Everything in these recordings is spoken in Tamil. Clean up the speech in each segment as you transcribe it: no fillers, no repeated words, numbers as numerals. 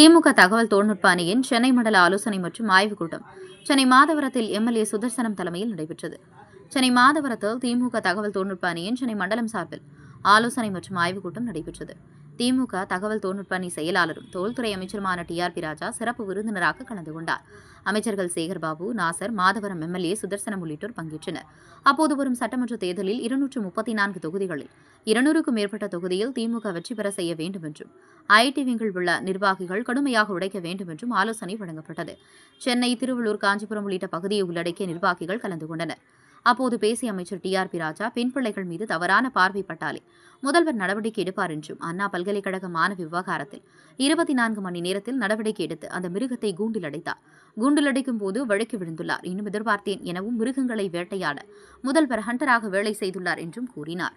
திமுக தகவல் தொழில்நுட்ப அணியின் சென்னை மண்டல ஆலோசனை மற்றும் ஆய்வுக் கூட்டம் சென்னை மாதவரத்தில் எம்எல்ஏ சுதர்சனம் தலைமையில் நடைபெற்றது. சென்னை மாதவரத்தில் திமுக தகவல் தொழில்நுட்ப அணியின் சென்னை மண்டலம் சார்பில் ஆலோசனை மற்றும் ஆய்வுக் கூட்டம் நடைபெற்றது. திமுக தகவல் தொழில்நுட்ப அணி செயலாளரும் தொழில்துறை அமைச்சருமான டிஆர்பி ராஜா சிறப்பு விருந்தினராக கலந்து கொண்டார். அமைச்சர்கள் சேகர்பாபு, நாசர், மாதவரம் எம்எல்ஏ சுதர்சனம் உள்ளிட்டோர் பங்கேற்றனர். அப்போது வரும் சட்டமன்ற தேர்தலில் 234 தொகுதிகளில் 200க்கும் மேற்பட்ட தொகுதியில் திமுக வெற்றி பெற செய்ய வேண்டும் என்றும் ஐடி விங்கில் உள்ள நிர்வாகிகள் கடுமையாக உடைக்க வேண்டும் என்றும் ஆலோசனை வழங்கப்பட்டது. சென்னை, திருவள்ளூர், காஞ்சிபுரம் உள்ளிட்ட பகுதியை உள்ளடக்கிய நிர்வாகிகள் கலந்து கொண்டனர். அப்போது பேசிய அமைச்சர் டிஆர்பி ராஜா, பெண் பிள்ளைகள் மீது தவறான பார்வைப்பட்டாலே முதல்வர் நடவடிக்கை எடுப்பார் என்றும், அண்ணா பல்கலைக்கழக மாணவ விவகாரத்தில் 24 மணி நேரத்தில் நடவடிக்கை எடுத்து அந்த மிருகத்தை கூண்டில் அடைத்தார். கூண்டில் அடைக்கும் போது வழக்கு விழுந்துள்ளார். இன்னும் எதிர்பார்த்தேன் எனவும் மிருகங்களை வேட்டையாட முதல்வர் ஹண்டராக வேலை செய்துள்ளார் என்றும் கூறினார்.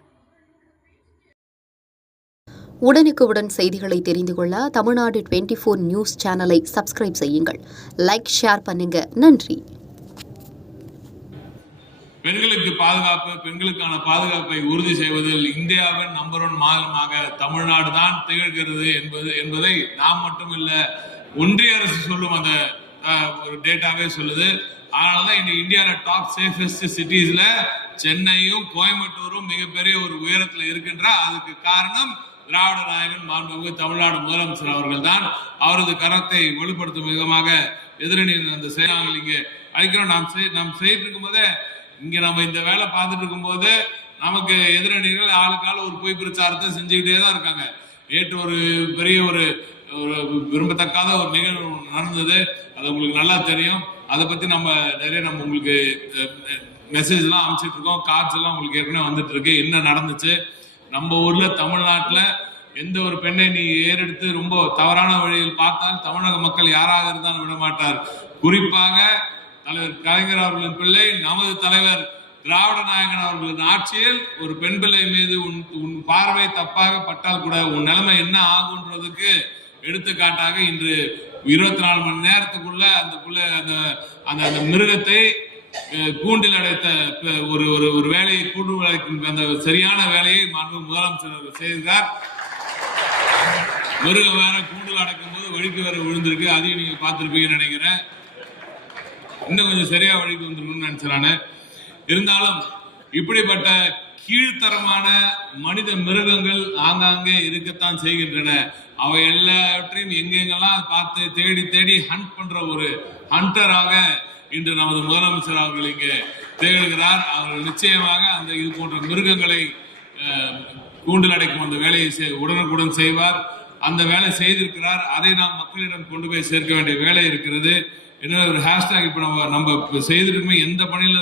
உடனுக்குடன் செய்திகளை தெரிந்து கொள்ள தமிழ்நாடு 24 நியூஸ் சேனலை சப்ஸ்கிரைப் செய்யுங்கள். லைக், ஷேர் பண்ணுங்க. நன்றி. பெண்களுக்கு பாதுகாப்பு, பெண்களுக்கான பாதுகாப்பை உறுதி செய்வதில் இந்தியாவின் நம்பர் 1 மாநிலமாக தமிழ்நாடு தான் திகழ்கிறது என்பதை நாம் மட்டுமில்ல, ஒன்றிய அரசு சொல்லும் அந்த ஒரு டேட்டாவே சொல்லுது. அதனாலதான் இந்த இந்தியாவில் டாப் சேஃபஸ்ட் சிட்டிஸ்ல சென்னையும் கோயம்புத்தூரும் மிகப்பெரிய ஒரு உயரத்தில் இருக்கின்ற. அதுக்கு காரணம் திராவிட நாயகன் மாண்புமிகு தமிழ்நாடு முதலமைச்சர் அவர்கள் தான். அவரது கரத்தை வெளிப்படுத்தும் விதமாக எதிரணியின் அந்த செயலாளர்கள் இங்கே அழைக்கிறோம். நாம் செய்து இருக்கும் போதே, இங்க நம்ம இந்த வேலை பார்த்துட்டு இருக்கும் போது நமக்கு எதிரணிகள் ஆளுக்கால ஒரு பொய் பிரச்சாரத்தை செஞ்சுக்கிட்டே தான் இருக்காங்க. நேற்று ஒரு பெரிய ஒரு விரும்பத்தக்காத ஒரு நிகழ்வு நடந்தது. அது உங்களுக்கு நல்லா தெரியும். அதை பத்தி நம்ம உங்களுக்கு மெசேஜ் எல்லாம் அமைச்சிட்டு இருக்கோம். கார்ட்ஸ் எல்லாம் உங்களுக்கு ஏற்கனவே வந்துட்டு இருக்கு. என்ன நடந்துச்சு நம்ம ஊர்ல, தமிழ்நாட்டுல எந்த ஒரு பெண்ணை நீ ஏறெடுத்து ரொம்ப தவறான வழியில் பார்த்தால் தமிழக மக்கள் யாராக இருந்தாலும் விட மாட்டார். குறிப்பாக தலைவர் கலைஞர் அவர்களின் பிள்ளை, நமது தலைவர் திராவிட நாயகன் அவர்களின் ஆட்சியில் ஒரு பெண் பிள்ளை மீது உன் பார்வை தப்பாக பட்டால் கூட உன் நிலைமை என்ன ஆகுன்றதுக்கு எடுத்துக்காட்டாக இன்று 24 மணி நேரத்துக்குள்ள அந்த மிருகத்தை கூண்டில் அடைத்த ஒரு வேலையை, கூண்டு அடைக்கும் அந்த சரியான வேலையை முதலமைச்சர் செய்தார். மிருகம் வேற கூண்டில் அடைக்கும் போது வழிக்கு வேற விழுந்திருக்கு. அதையும் நீங்க பார்த்திருப்பீங்கன்னு நினைக்கிறேன். இன்னும் கொஞ்சம் சரியா வழிக்கு வந்துருக்கும்னு நினைச்சானே. இருந்தாலும் இப்படிப்பட்ட கீழ்த்தரமான மனித மிருகங்கள் ஆங்காங்கே இருக்கத்தான் செய்கின்றன. அவை எல்லாவற்றையும் எங்கெங்கெல்லாம் பார்த்து தேடி தேடி ஹண்ட் பண்ற ஒரு ஹண்டராக இன்று நமது முதலமைச்சர் அவர்கள் இங்கே திகழ்கிறார். அவர்கள் நிச்சயமாக அந்த இது போன்ற மிருகங்களை கூண்டில் அடைக்கும் அந்த வேலையை உடனுக்குடன் செய்வார். அந்த வேலை செய்திருக்கிறார். அதை நாம் மக்களிடம் கொண்டு போய் சேர்க்க வேண்டிய வேலை இருக்கிறது. என்ன ஒரு ஹேஷ்டாக் இப்ப நம்ம செய்திருக்கோம். எந்த பணியில